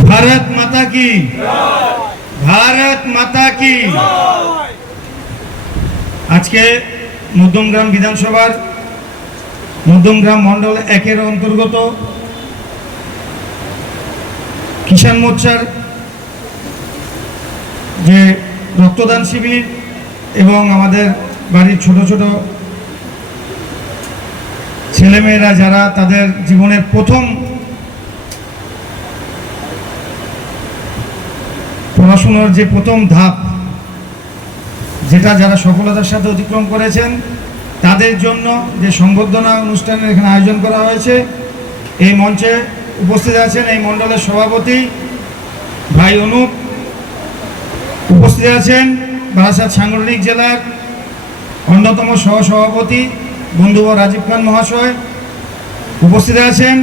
भारत माता की, भारत माता की। आज के मध्यमग्राम विधानसभा मध्यमग्राम मंडल एकेर अंतर्गत किसान मोर्चार जे रक्तदान शिविर एवं आमादेर बाड़ीर छोटो छोटो छेलेमेয়েরা যারা তাদের জীবনের প্রথম পড়াশোনার যে প্রথম ধাপ যেটা যারা সফলতার সাথে অতিক্রম করেছেন তাদের জন্য যে সংবর্ধনা অনুষ্ঠানের এখানে আয়োজন করা হয়েছে। এই মঞ্চে উপস্থিত আছেন এই মণ্ডলের সভাপতি ভাই অনুপ, উপস্থিত আছেন বারাসাত সাংগঠনিক জেলার অন্যতম সহসভাপতি বন্ধুবর রাজীব খান মহাশয়, উপস্থিত আছেন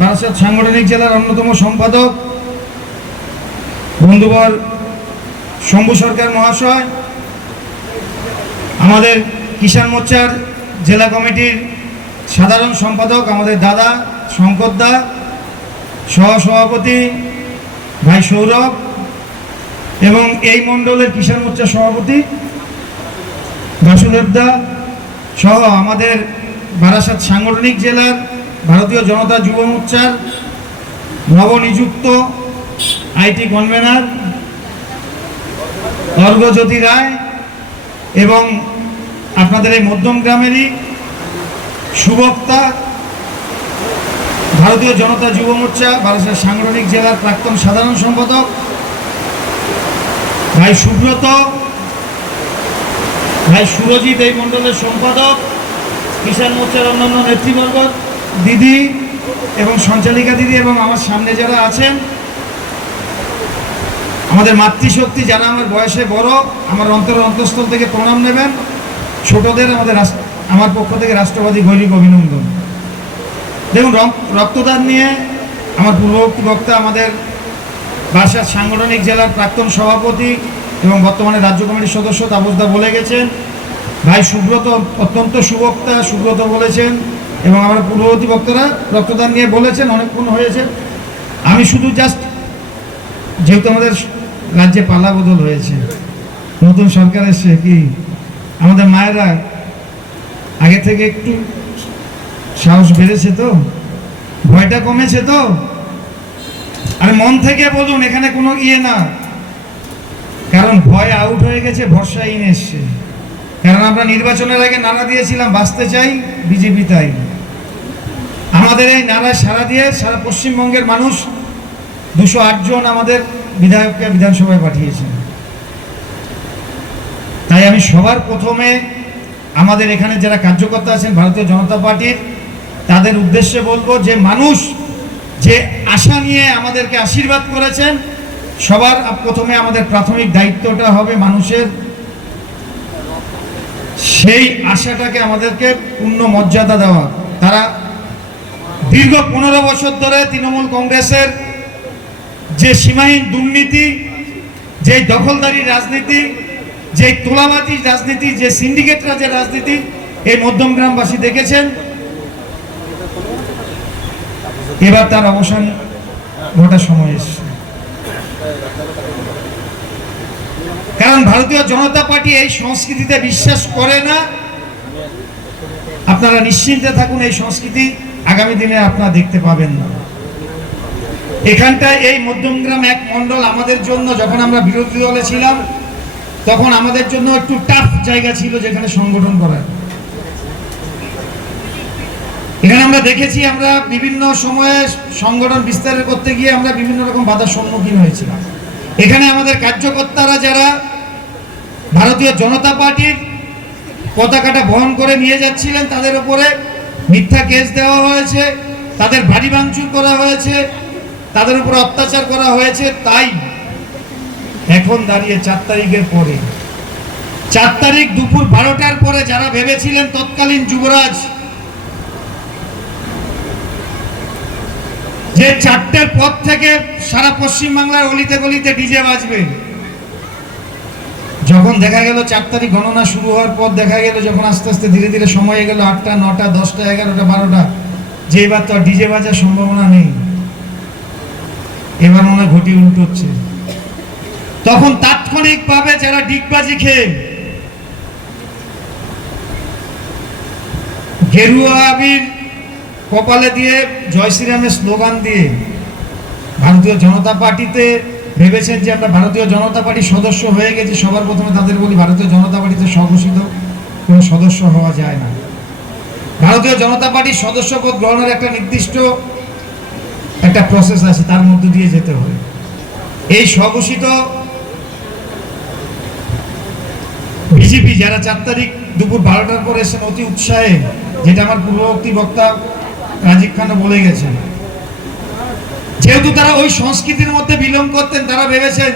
বারাসাত সাংগঠনিক জেলার অন্যতম সম্পাদক বন্ধুবর শম্ভু সরকার মহাশয়, আমাদের কিষাণ মোর্চার জেলা কমিটির সাধারণ সম্পাদক আমাদের দাদা শঙ্কর দা, সহসভাপতি ভাই সৌরভ এবং এই মণ্ডলের কিষাণ মোর্চার সভাপতি বাসুদেব দা সহ আমাদের বারাসাত সাংগঠনিক জেলার ভারতীয় জনতা যুব মোর্চার নবনিযুক্ত আইটি কনভেনার অর্ঘ্যজ্যোতি রায় এবং আপনাদের এই মধ্যমগ্রামেরই সুবক্তা ভারতীয় জনতা যুব মোর্চা বারাসাত সাংগঠনিক জেলার প্রাক্তন সাধারণ সম্পাদক ভাই সুব্রত, ভাই সুরজিৎ এই মণ্ডলের সম্পাদক, কিষাণ মোর্চার অন্যান্য নেতৃবর্গ দিদি এবং সঞ্চালিকা দিদি এবং আমার সামনে যারা আছেন আমাদের মাতৃশক্তি যারা আমার বয়সে বড়, আমার অন্তঃস্থল থেকে প্রণাম নেবেন। ছোটদের আমার পক্ষ থেকে রাষ্ট্রবাদী গৈরিক অভিনন্দন। দেখুন, রক্তদান নিয়ে আমার পূর্ববর্তী বক্তা আমাদের বারাসাত সাংগঠনিক জেলার প্রাক্তন সভাপতি এবং বর্তমানে রাজ্য কমিটির সদস্য তাপসদা বলে গেছেন। ভাই সুব্রত অত্যন্ত সুবক্তা, সুব্রত বলেছেন এবং আমার পূর্ববর্তী বক্তারা রক্তদান নিয়ে বলেছেন, অনেকক্ষণ হয়েছে। আমি শুধু জাস্ট যেহেতু আমাদের রাজ্যে পালা বদল হয়েছে, নতুন সরকার এসছে, কি আমাদের মায়েরা আগে থেকে একটু সাহস বেড়েছে তো, ভয়টা কমেছে তো। আর মন থেকে বলুন, এখানে কোনো না, কারণ ভয় আউট হয়ে গেছে, ভরসা ইন এসছে। কারণ আমরা নির্বাচনের আগে নারা দিয়েছিলাম বাঁচতে চাই বিজেপি তাই। আমাদের এই নারায় সাড়া দিয়ে সারা পশ্চিমবঙ্গের মানুষ 208 জন আমাদের বিধায়ককে বিধানসভায় পাঠিয়েছেন। তাই আমি সবার প্রথমে আমাদের এখানে যারা কার্যকর্তা আছেন ভারতীয় জনতা পার্টির তাদের উদ্দেশ্যে বলবো যে মানুষ যে আশা নিয়ে আমাদেরকে আশীর্বাদ করেছেন, সবার প্রথমে আমাদের প্রাথমিক দায়িত্বটা হবে মানুষের সেই আশাটাকে আমাদেরকে পূর্ণ মর্যাদা দেওয়া। তারা দীর্ঘ 15 বছর ধরে তৃণমূল কংগ্রেসের যে সীমাহীন দুর্নীতি, যে দখলদারি রাজনীতি, যে তোলাবাজি রাজনীতি, যে সিন্ডিকেট রাজের রাজনীতি এই মধ্যমগ্রামবাসী দেখেছেন। এবার তার অবসান ঘটার সময় এসেছে। কারণ ভারতীয় জনতা পার্টি এই সংস্কৃতিতে বিশ্বাস করে না। আপনারা নিশ্চিন্তে থাকুন, এই সংস্কৃতি আগামী দিনে আপনারা দেখতে পাবেন না। এখানটায় এই মধ্যমগ্রাম এক মণ্ডল আমাদের জন্য, যখন আমরা বিরোধী দলে ছিলাম তখন আমাদের জন্য একটু টাফ জায়গা ছিল যেখানে সংগঠন করার। এখানে আমরা দেখেছি, আমরা বিভিন্ন সময়ে সংগঠন বিস্তার করতে গিয়ে আমরা বিভিন্ন রকম বাধার সম্মুখীন হয়েছিলাম। এখানে আমাদের কার্যকর্তারা যারা ভারতীয় জনতা পার্টির পতাকাটা বহন করে নিয়ে যাচ্ছিলেন তাদের উপরে মিথ্যা কেস দেওয়া হয়েছে, তাদের বাড়ি ভাঙচুর করা হয়েছে, তাদের উপর অত্যাচার করা হয়েছে। তাই এখন দাঁড়িয়ে 4 তারিখের পরে, 4 তারিখ দুপুর 12টার পরে যারা ভেবেছিলেন তৎকালীন যুবরাজ যে 4টের পর থেকে সারা পশ্চিমবাংলার অলিতে গলিতে ডিজে বাজবে, যখন দেখা গেল 4 তারিখ গণনা শুরু হওয়ার পর দেখা গেল যখন আস্তে আস্তে ধীরে ধীরে সময় গেল 8টা, 9টা, 10টা, 11টা, 12টা, যে এবার তো ডিজে বাজার সম্ভাবনা নেই। এবার মনে হয় ঘটি উল্টোচ্ছে। তখন তাৎক্ষণিকভাবে যারা ডিগবাজি খেয়ে গেরুয়া আবির কপালে দিয়ে জয় শ্রীরামের স্লোগান দিয়ে ভারতীয় জনতা পার্টিতে ভেবেছেন যে আমরা ভারতীয় জনতা পার্টির সদস্য হয়ে গেছি, সবার প্রথমে তাদের বলি ভারতীয় জনতা পার্টিতে স্বঘোষিত কোনো সদস্য হওয়া যায় না। ভারতীয় জনতা পার্টির সদস্যপদ গ্রহণের একটা নির্দিষ্ট একটা প্রসেস আছে, তার মধ্য দিয়ে যেতে হবে। এই স্বঘোষিত বিজেপি যারা 4 তারিখ দুপুর 12টার পর এসেছেন অতি উৎসাহে, যেটা আমার পূর্ববর্তী বক্তা রাজীব খান বলে গেছেন, যেহেতু তারা ওই সংস্কৃতির মধ্যে বিলং করতেন, তারা ভেবেছেন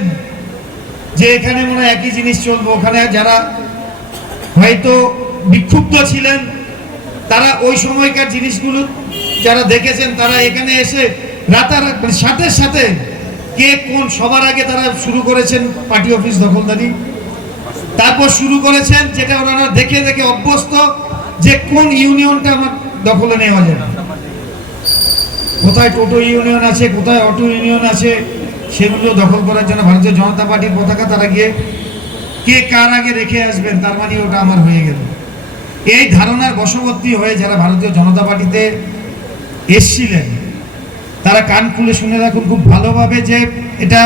যে এখানে মনে হয় একই জিনিস চলবে। ওখানে যারা হয়তো বিক্ষুব্ধ ছিলেন, তারা ওই সময়কার জিনিসগুলো যারা দেখেছেন, তারা এখানে এসে রাতারাতি সাথে সাথে কে কোন সবার আগে তারা শুরু করেছেন পার্টি অফিস দখলদারি, তারপর শুরু করেছেন যেটা ওনারা দেখে দেখে অভ্যস্ত যে কোন ইউনিয়নটা আমার দখলে নেওয়া যাবে, কোথায় টোটো ইউনিয়ন আছে, কোথায় অটো ইউনিয়ন আছে, সেগুলো দখল করার জন্য ভারতীয় জনতা পার্টির পতাকা তারা গিয়ে কে কার আগে রেখে আসবেন, তার মানে ওটা আমার হয়ে গেল। এই ধারণার বশবর্তী হয়ে যারা ভারতীয় জনতা পার্টিতে এসছিলেন, তারা কান খুলে শুনে রাখুন খুব ভালোভাবে যে এটা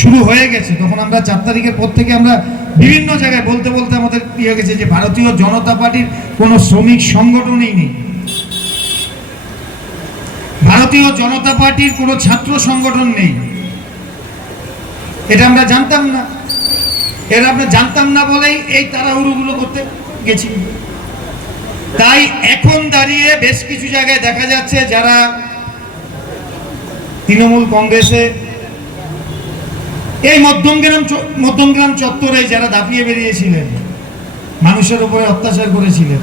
শুরু হয়ে গেছে। তখন আমরা 4 তারিখের পর থেকে আমরা বিভিন্ন জায়গায় বলতে বলতে আমাদের কি হয়ে গেছে যে ভারতীয় জনতা পার্টির কোনো শ্রমিক সংগঠনই নেই, ভারতীয় জনতা পার্টির কোনো ছাত্র সংগঠন নেই। এটা আমরা জানতাম না, আমরা জানতাম না বলেই এই তাড়াহুড়োগুলো করতে গেছি। তাই এখন দাঁড়িয়ে বেশ কিছু জায়গায় দেখা যাচ্ছে যারা তৃণমূল কংগ্রেসে এই মধ্যমগ্রাম চত্বরে যারা দাপিয়ে বেরিয়েছিলেন, মানুষের উপরে অত্যাচার করেছিলেন,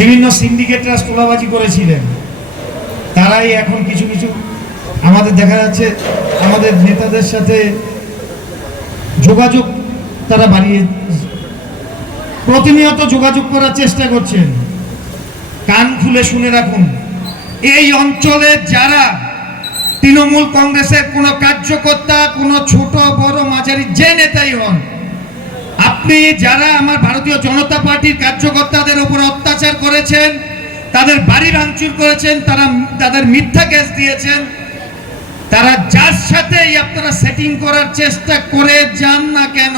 বিভিন্ন সিন্ডিকেটরা তোলাবাজি করেছিলেন, তারাই এখন কিছু কিছু আমাদের দেখা যাচ্ছে আমাদের নেতাদের সাথে যোগাযোগ তারা বাড়িয়ে প্রতিনিয়ত যোগাযোগ করার চেষ্টা করছেন। কান খুলে শুনে রাখুন, এই অঞ্চলে যারা তৃণমূল কংগ্রেসের কোনো কার্যকর্তা, কোনো ছোট বড় মাঝারি যে নেতাই হন, আপনি যারা আমার ভারতীয় জনতা পার্টির কার্যকর্তাদের উপর অত্যাচার করেছেন, তাদের বাড়ি ভাঙচুর করেছেন, তাদের মিথ্যা কেস দিয়েছেন, তারা যার সাথেই আপনারা সেটিং করার চেষ্টা করে যান না কেন,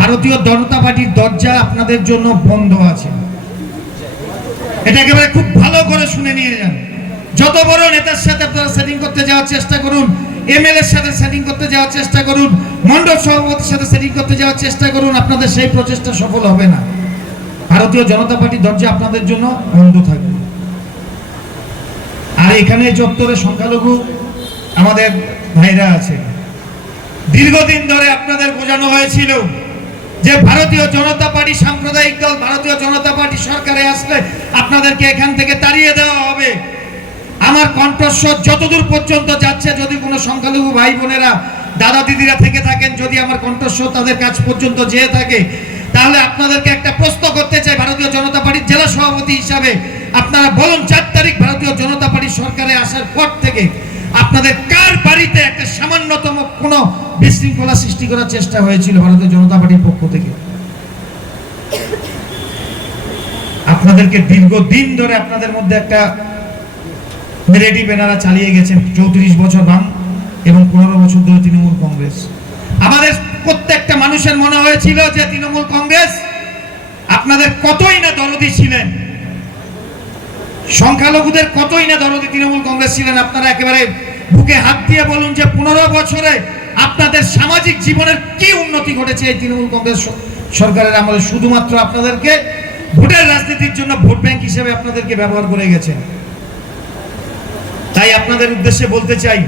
ভারতীয় জনতা পার্টির দরজা আপনাদের জন্য বন্ধ আছে। এটা একেবারে খুব ভালো করে শুনে নিয়ে যান। যত বড় নেতার সাথে আপনারা সেটিং করতে যাওয়ার চেষ্টা করুন, এমএলএর সাথে সেটিং করতে যাওয়ার চেষ্টা করুন, মণ্ডল সভাপতির সাথে সেটিং করতে যাওয়ার চেষ্টা করুন, আপনাদের সেই প্রচেষ্টা সফল হবে না। ভারতীয় জনতা পার্টির দরজা আপনাদের জন্য বন্ধ থাকবে। আর এখানে চত্বরে সংখ্যালঘু আমাদের ভাইরা আছে, দীর্ঘদিন ধরে আপনাদের বোঝানো হয়েছিল যে ভারতীয় জনতা পার্টি সাম্প্রদায়িক দল, ভারতীয় জনতা পার্টি সরকারে আসলে আপনাদেরকে এখান থেকে তাড়িয়ে দেওয়া হবে। আমার কণ্ঠস্বর যতদূর পর্যন্ত যাচ্ছে, যদি কোনো সংখ্যালঘু ভাই বোনেরা দাদা দিদিরা থেকে থাকেন, যদি আমার কণ্ঠস্বর তাদের কাছ পর্যন্ত যেয়ে থাকে, তাহলে আপনাদেরকে একটা প্রশ্ন করতে চাই, ভারতীয় জনতা পার্টির জেলা সভাপতি হিসাবে আপনারা বলুন, 4 তারিখ ভারতীয় জনতা পার্টি সরকারে আসার পর থেকে আপনাদের কার বাড়িতে একটা সামান্যতম কোনো বিশৃঙ্খলা সৃষ্টি করার চেষ্টা হয়েছিল ভারতীয় জনতা পার্টির পক্ষ থেকে? আপনাদেরকে দীর্ঘদিন ধরে আপনাদের মধ্যে একটা নেগেটিভ এনারা চালিয়ে গেছেন। 34 বছর বাম এবং 15 বছর ধরে তৃণমূল কংগ্রেস। আমাদের প্রত্যেকটা মানুষের মনে হয়েছিল যে তৃণমূল কংগ্রেস আপনাদের কতই না দরদি ছিলেন, সংখ্যালঘুদের কতই না দরদি তৃণমূল কংগ্রেস ছিলেন। আপনারা একেবারে বুকে হাত দিয়ে বলুন যে 15 বছরে আপনাদের সামাজিক জীবনের কি উন্নতি ঘটেছে এই তৃণমূল কংগ্রেস সরকারের আমলে? শুধুমাত্র আপনাদেরকে ভোটের রাজনীতির জন্য ভোট ব্যাংক হিসেবে আপনাদেরকে ব্যবহার করে গেছেন। তাই আপনাদের উদ্দেশ্যে বলতে চাই,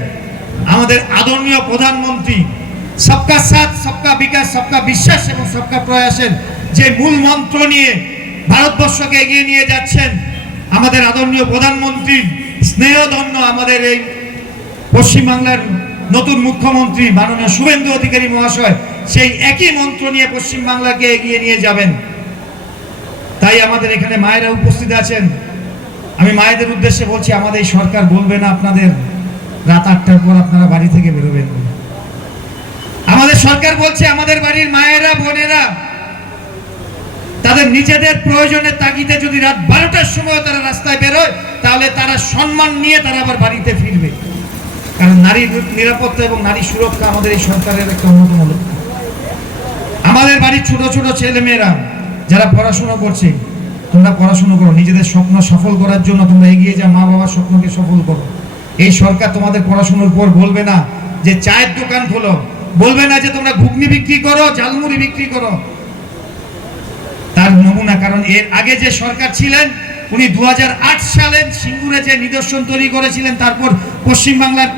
আমাদের আদরণীয় প্রধানমন্ত্রী সবকা সাথ, সবকা বিকাশ, সবকা বিশ্বাস এবং সবকা প্রয়াসের যে মূল মন্ত্র নিয়ে ভারতবর্ষকে এগিয়ে নিয়ে যাচ্ছেন, আমাদের আদরণীয় প্রধানমন্ত্রী স্নেহধন্য আমাদের এই পশ্চিমবাংলার নতুন মুখ্যমন্ত্রী মাননীয় শুভেন্দু অধিকারী মহাশয় সেই একই মন্ত্র নিয়ে পশ্চিমবাংলাকে এগিয়ে নিয়ে যাবেন। তাই আমাদের এখানে মায়েরা উপস্থিত আছেন, আমি মায়েদের উদ্দেশ্যে বলছি, আমাদের এই সরকার বলবে না আপনাদের রাত 8টার পর আপনারা বাড়ি থেকে বেরোবেন। আমাদের সরকার বলছে আমাদের বাড়ির মায়েরা বোনেরা তাদের নিজেদের প্রয়োজনের তাগিদে যদি রাত 12টার সময় তারা রাস্তায় বেরোয় তাহলে তারা সম্মান নিয়ে তারা আবার বাড়িতে ফিরবে। কারণ নারীর নিরাপত্তা এবং নারী সুরক্ষা আমাদের এই সরকারের একটা অন্যতম লক্ষ্য। আমাদের বাড়ির ছোট ছোট ছেলে মেয়েরা যারা পড়াশোনা করছে, তোমরা পড়াশোনা করো, নিজেদের স্বপ্ন সফল করার জন্য তোমরা এগিয়ে যাও, মা বাবার স্বপ্নকে সফল করো। এই সরকার তোমাদের পড়াশোনার পর বলবে না যে চায়ের দোকান খোলো, বলবে না যে তোমরা ঘুগনি বিক্রি করো, ঝালমুড়ি বিক্রি করো। তার নমুনা, কারণ এর আগে যে সরকার ছিলেন উনি 2008 সালে সিঙ্গুরে যে নিদর্শন তৈরি করেছিলেন, তারপর পশ্চিমবাংলার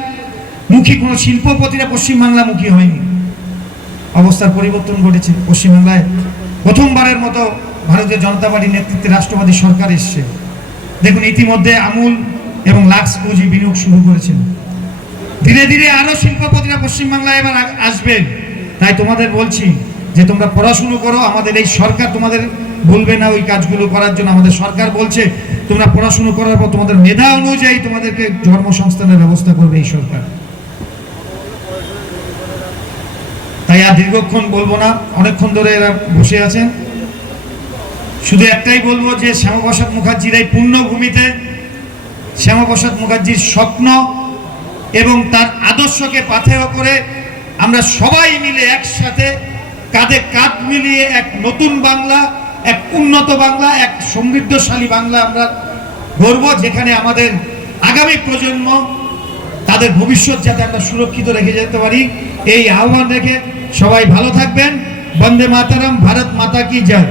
মুখী কোনো শিল্পপতিরা পশ্চিমবাংলামুখী হয়নি। অবস্থার পরিবর্তন ঘটেছে। পশ্চিমবাংলায় প্রথমবারের মতো ভারতীয় জনতা পার্টির নেতৃত্বে রাষ্ট্রবাদী সরকার এসছে। দেখুন, ইতিমধ্যে আমুল এবং লাক্স পুঁজি বিনিয়োগ শুরু করেছেন। ধীরে ধীরে আরো শিল্পপতিরা পশ্চিমবাংলায় এবার আসবেন। তাই তোমাদের বলছি যে তোমরা পড়াশুনো করো। আমাদের এই সরকার তোমাদের বলবে না ওই কাজগুলো করার জন্য। আমাদের সরকার বলছে তোমরা পড়াশুনো করার পর তোমাদের মেধা অনুযায়ী তোমাদেরকে কর্মসংস্থানের ব্যবস্থা করবে এই সরকার। তাই আর দীর্ঘক্ষণ বলবো না, অনেকক্ষণ ধরে এরা বসে আছেন। শুধু একটাই বলবো যে শ্যামাপ্রসাদ মুখার্জির এই পুণ্যভূমিতে শ্যামাপ্রসাদ মুখার্জির স্বপ্ন এবং তার আদর্শকে পাথেয় করে আমরা সবাই মিলে একসাথে কাঁধে কাঁধ মিলিয়ে এক নতুন বাংলা, এক উন্নত বাংলা, এক সমৃদ্ধশালী বাংলা আমরা গড়ব, যেখানে আমাদের আগামী প্রজন্ম তাদের ভবিষ্যৎ যাতে আমরা সুরক্ষিত রেখে যেতে পারি। এই আহ্বান রেখে সবাই ভালো থাকবেন। বন্দে মাতারাম, ভারত মাতা কি জয়।